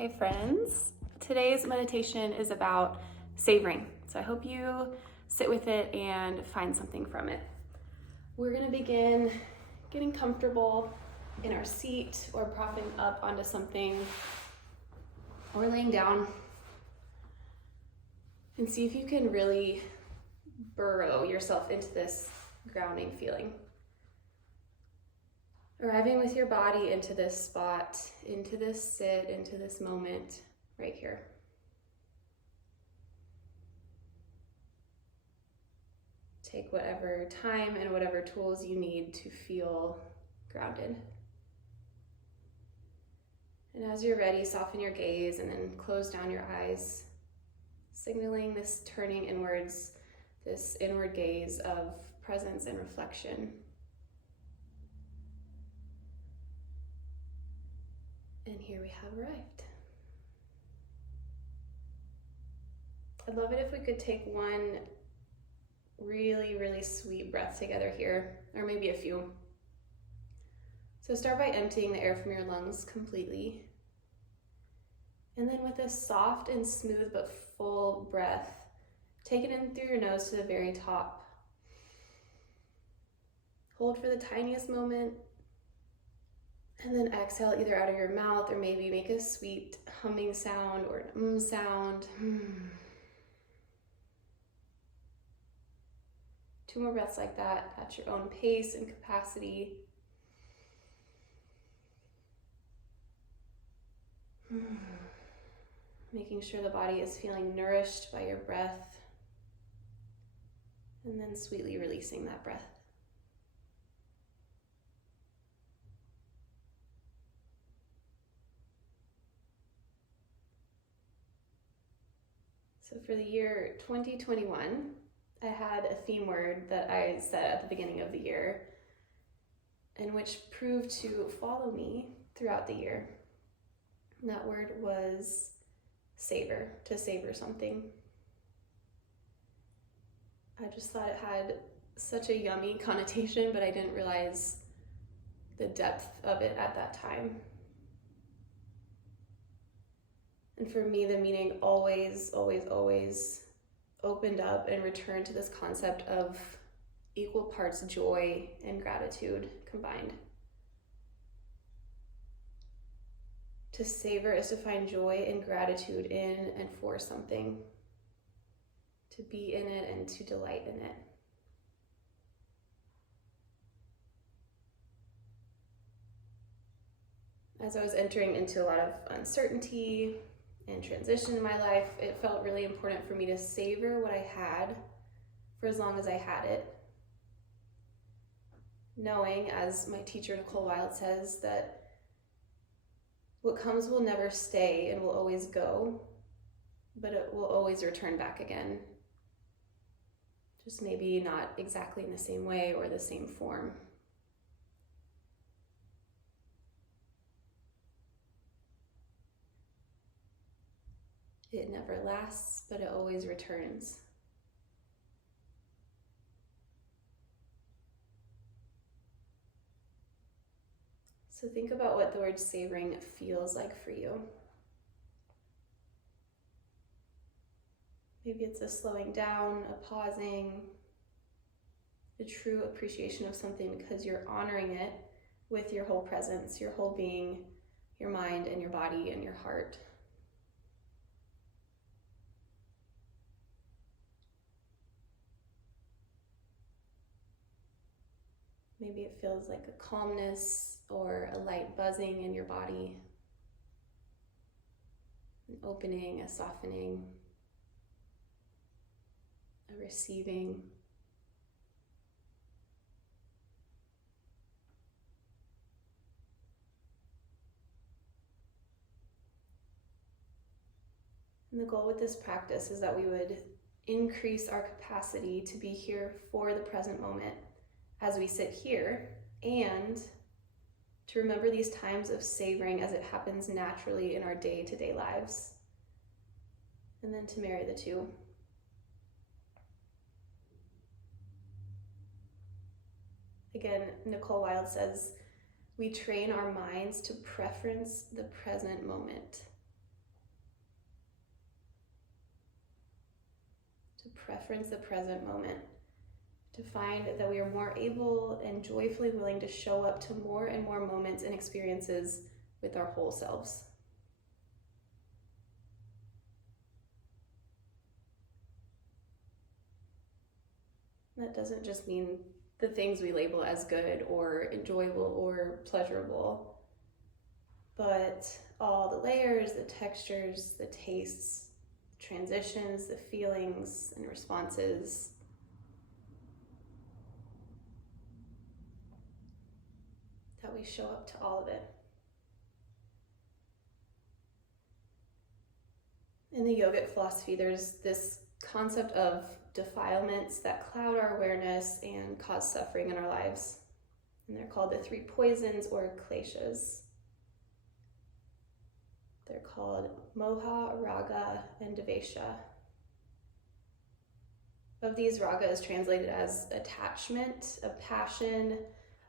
Hey friends, today's meditation is about savoring. So I hope you sit with it and find something from it. We're gonna begin getting comfortable in our seat or propping up onto something or laying down, and see if you can really burrow yourself into this grounding feeling. Arriving with your body into this spot, into this sit, into this moment right here. Take whatever time and whatever tools you need to feel grounded. And as you're ready, soften your gaze and then close down your eyes, signaling this turning inwards, this inward gaze of presence and reflection. And here we have arrived. I'd love it if we could take one really, really sweet breath together here, or maybe a few. So start by emptying the air from your lungs completely. And then with a soft and smooth but full breath, take it in through your nose to the very top. Hold for the tiniest moment. And then exhale either out of your mouth or maybe make a sweet humming sound or an sound. Two more breaths like that at your own pace and capacity. Making sure the body is feeling nourished by your breath. And then sweetly releasing that breath. So for the year 2021, I had a theme word that I said at the beginning of the year, and which proved to follow me throughout the year. And that word was savor, to savor something. I just thought it had such a yummy connotation, but I didn't realize the depth of it at that time. And for me, the meaning always opened up and returned to this concept of equal parts joy and gratitude combined. To savor is to find joy and gratitude in and for something, to be in it and to delight in it. As I was entering into a lot of uncertainty and transition in my life, it felt really important for me to savor what I had for as long as I had it. Knowing, as my teacher Nicole Wilde says, that what comes will never stay and will always go, but it will always return back again. Just maybe not exactly in the same way or the same form. It never lasts, but it always returns. So think about what the word savoring feels like for you. Maybe it's a slowing down, a pausing, a true appreciation of something because you're honoring it with your whole presence, your whole being, your mind and your body and your heart. Maybe it feels like a calmness or a light buzzing in your body, an opening, a softening, a receiving. And the goal with this practice is that we would increase our capacity to be here for the present moment as we sit here, and to remember these times of savoring as it happens naturally in our day-to-day lives, and then to marry the two. Again, Nicole Wilde says, we train our minds to preference the present moment preference the present moment, to find that we are more able and joyfully willing to show up to more and more moments and experiences with our whole selves. That doesn't just mean the things we label as good or enjoyable or pleasurable, but all the layers, the textures, the tastes, transitions, the feelings and responses. That we show up to all of it. In the yogic philosophy, there's this concept of defilements that cloud our awareness and cause suffering in our lives. And they're called the three poisons or kleshas. They're called moha, raga, and devesha. Of these, raga is translated as attachment, a passion,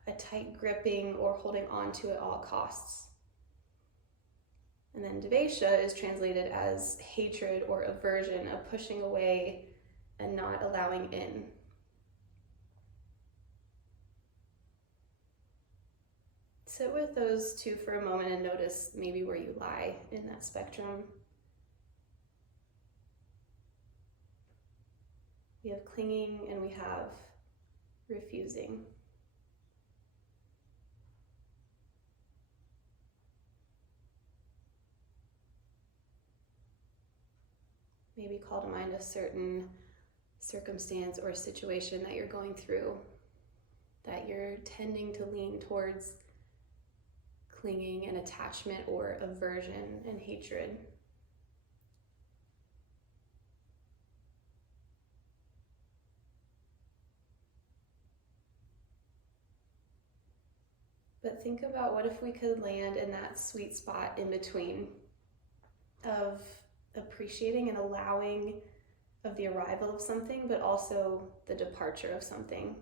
a tight gripping, or holding on to at all costs. And then devesha is translated as hatred or aversion, a pushing away and not allowing in. Sit with those two for a moment and notice maybe where you lie in that spectrum. We have clinging and we have refusing. Maybe call to mind a certain circumstance or situation that you're going through, that you're tending to lean towards clinging and attachment or aversion and hatred. But think about what if we could land in that sweet spot in between of appreciating and allowing of the arrival of something, but also the departure of something.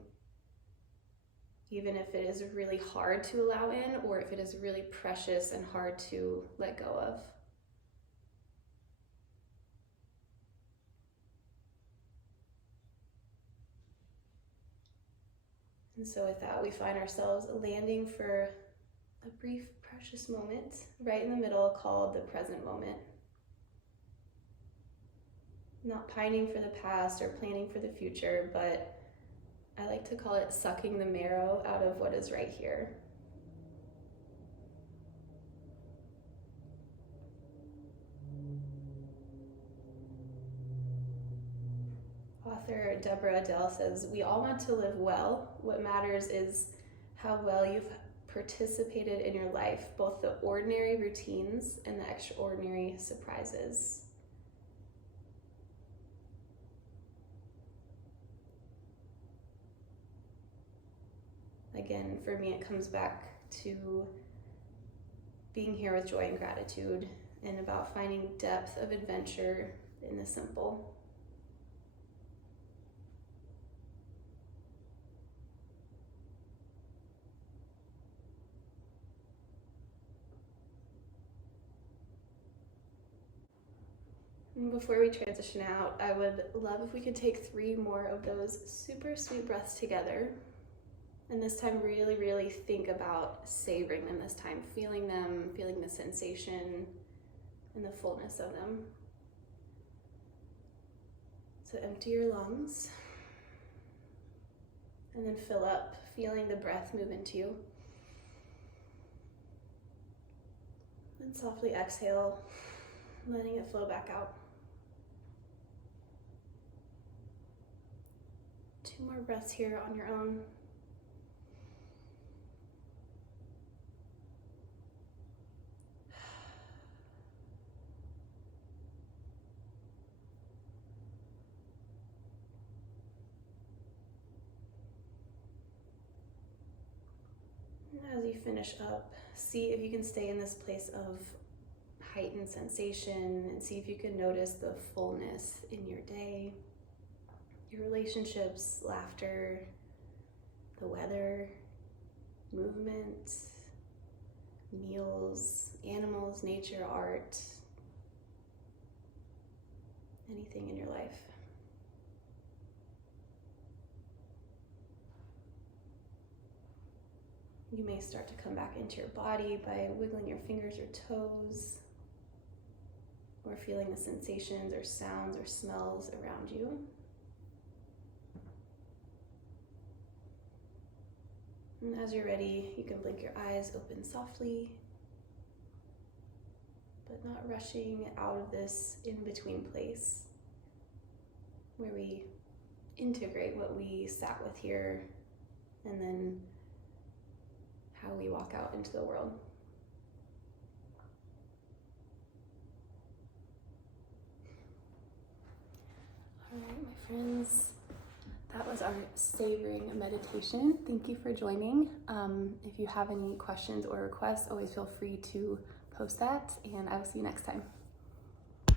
Even if it is really hard to allow in, or if it is really precious and hard to let go of. And so with that, we find ourselves landing for a brief, precious moment right in the middle called the present moment. Not pining for the past or planning for the future, but I like to call it sucking the marrow out of what is right here. Author Deborah Adele says, "We all want to live well. What matters is how well you've participated in your life, both the ordinary routines and the extraordinary surprises." Again, for me, it comes back to being here with joy and gratitude and about finding depth of adventure in the simple. And before we transition out, I would love if we could take 3 more of those super sweet breaths together. And this time really, really think about savoring them this time, feeling them, feeling the sensation and the fullness of them. So empty your lungs and then fill up, feeling the breath move into you. Then softly exhale, letting it flow back out. 2 more breaths here on your own. As you finish up, see if you can stay in this place of heightened sensation and see if you can notice the fullness in your day, your relationships, laughter, the weather, movement, meals, animals, nature, art, anything in your life. You may start to come back into your body by wiggling your fingers or toes, or feeling the sensations or sounds or smells around you. And as you're ready, you can blink your eyes open softly, but not rushing out of this in-between place where we integrate what we sat with here and then how we walk out into the world. All right, my friends, that was our savoring meditation. Thank you for joining. If you have any questions or requests, always feel free to post that, and I will see you next time.